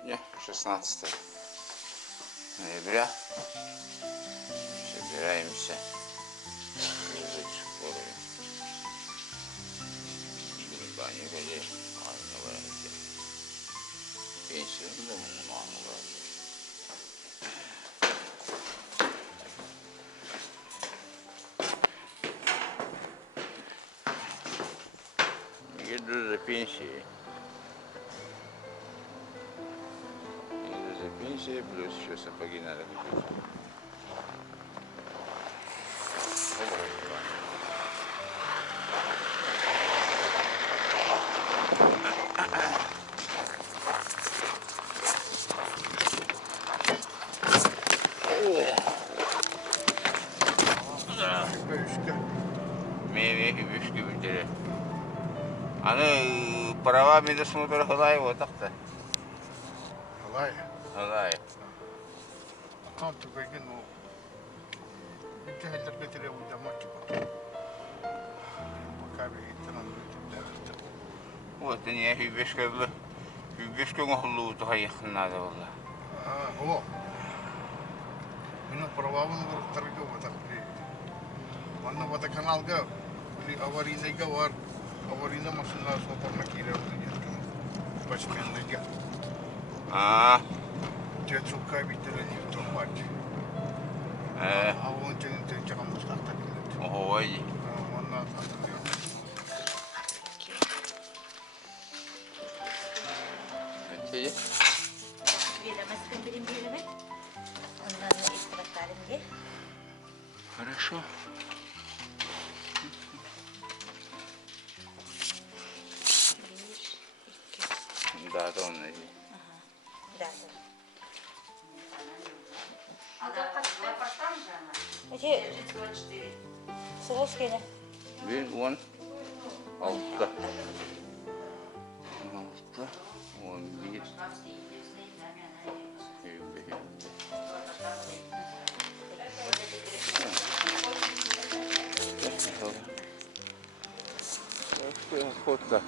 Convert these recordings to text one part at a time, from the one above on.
Сегодня 16 ноября. Собираемся выжать шкуру. Грибани вроде мангала. Пенсию мангала. Еду за пенсией. Пенсия, плюс еще сапоги надо купить. Meyve hübüş gibi deri. Hani prava medosмотр halay вот так-то. Halay. Halay. Там только ну. Где это бетере у дома типа. Пока бетеран бетер. Вот они hübüşke ngohlu tuhayık надо والله. О. Мина прававын выртырга вот так. Манна вот каналга или аварийныйга бар. Аварийный машина сотарна кире өтөйт. Башкенлеге. Жетсукка биттерен томбат. Он тен чакамдас тарта келет. Ой. Манна атырды. Şey. Хорошо. Да, да, он найди. Да. Эти сырочки. Bir, on, altı. 11. Фотка.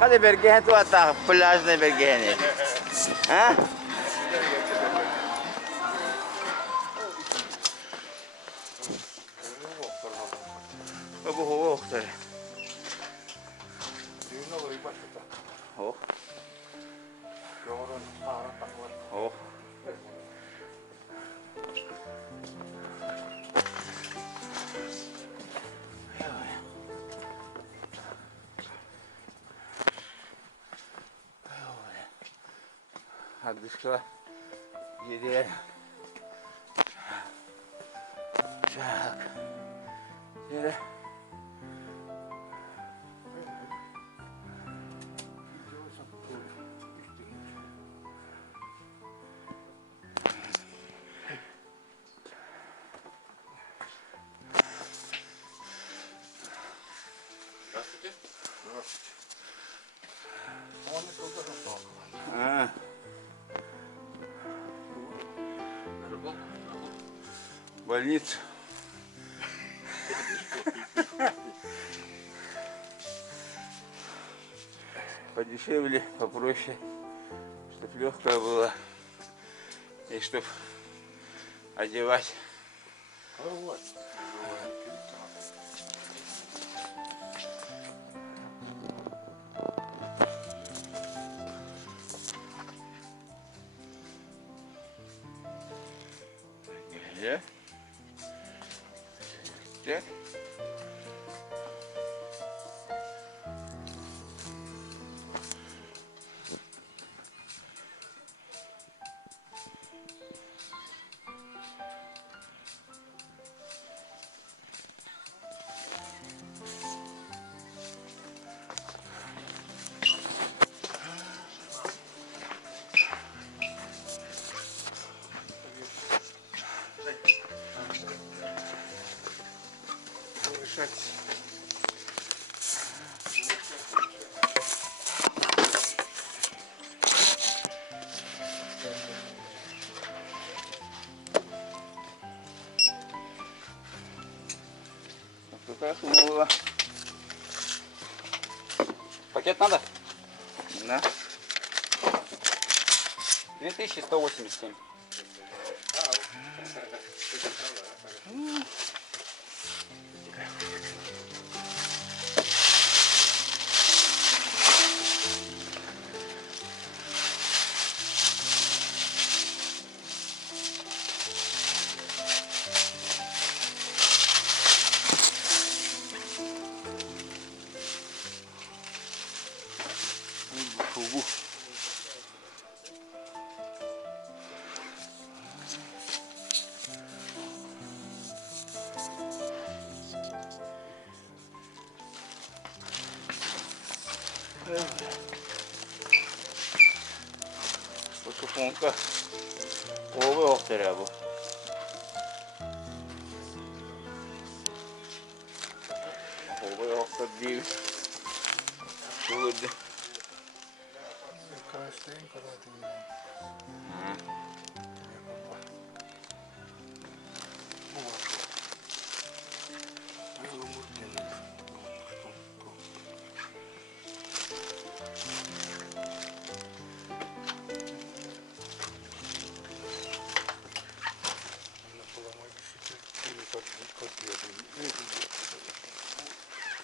Hadi bergehen tu atak plajda bergehen. Ha? Bu hoogte. Hoog. Hoog. Hadi dışkıla gidelim. Çak. Yürü. Больницу. Подешевле, попроще, чтобы легкая была и чтобы одевать. Yeah. Так. решать. Какая сумма была? Пакет надо? На. 2187. Фугу. Потихоньку овы треба. Овы обсадили. Люди. Красивенько, да, ты меня.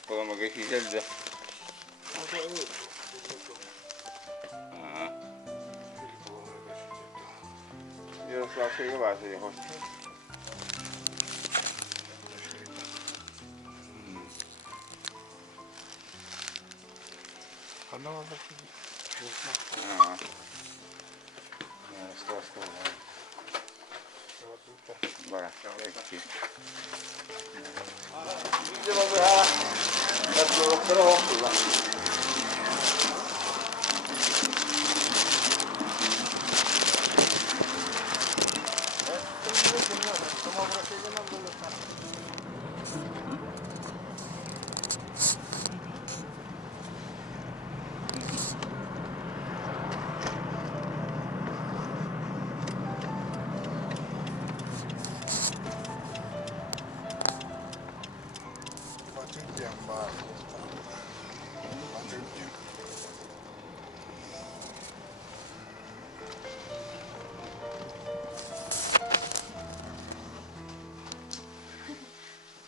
По магазину, да. Я слушаю вас, я хочу. Она вот Bara, riktigt. Det var vi här. Jag tror också det har.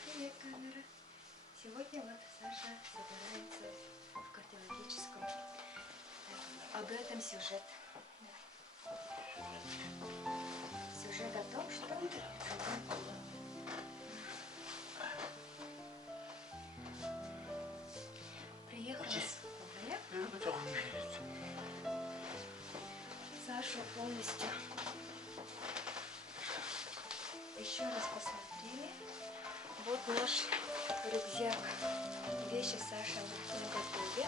Привет, камера. Сегодня вот Саша собирается в кардиологическом. Об этом сюжет. Сюжет о том, что приехала с Коваля. Сашу полностью еще раз посмотрели. Вот наш рюкзак. Вещи Саши на готове.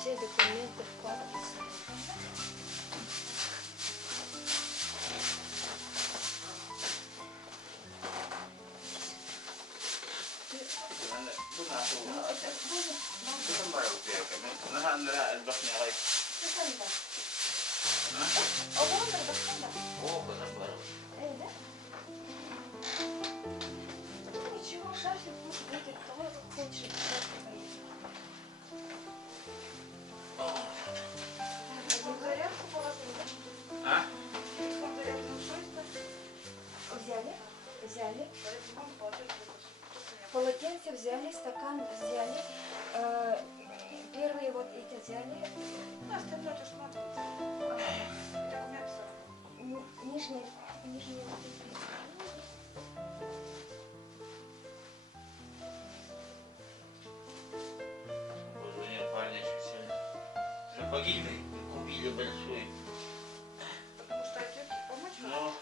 Все документы в папке. Ничего, шафик будет того, как хочешь. Зарядку положили, да? Взяли? Взяли. Полотенце взяли, стакан взяли. Первые вот эти взяли. Остальное то, что надо. Документы. Нижние вот эти. Погибли, купили большой. Потому что отец помочь вам? Но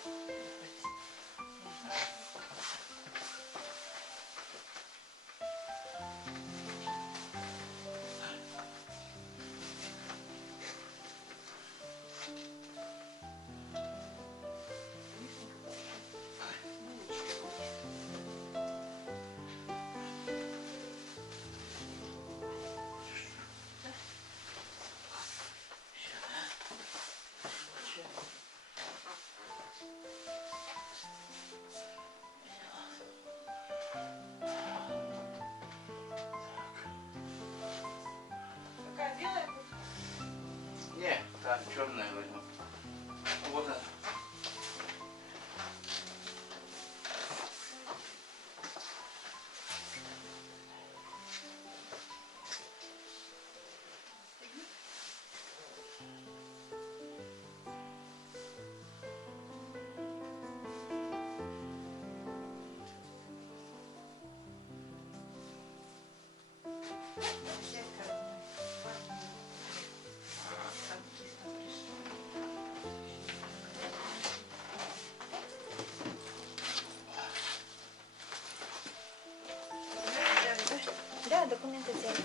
Да, документы сделали.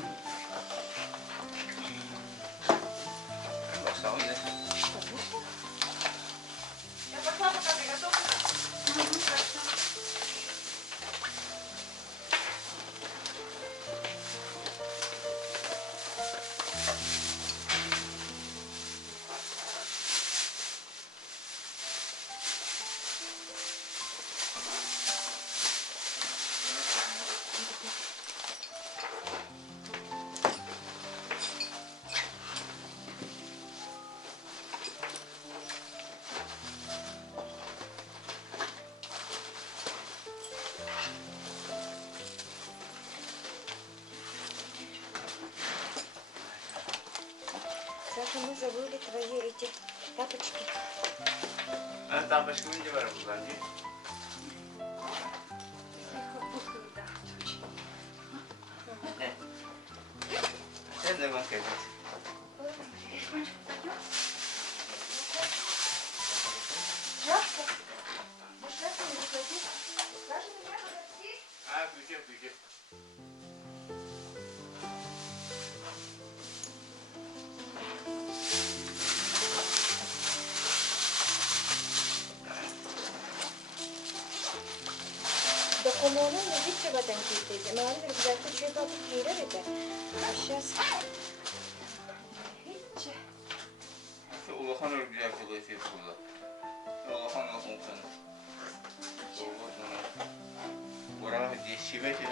Осталось, да? Я пошла, пока ты готова. Саша, мы забыли твои эти тапочки. А тапочки мені вера була, ні? Це не вам кажуть. Шапка. Ну, шапку не захвати. Скажи мне, подожди. А, включи. Да кому она не видите в этом китте? Но Андрей взял кучу папу кирилите. А сейчас... Видите? Şu Uluhan'ı güzel kılığı burada. Uluhan'ı kumsan. Oraya 10 метрів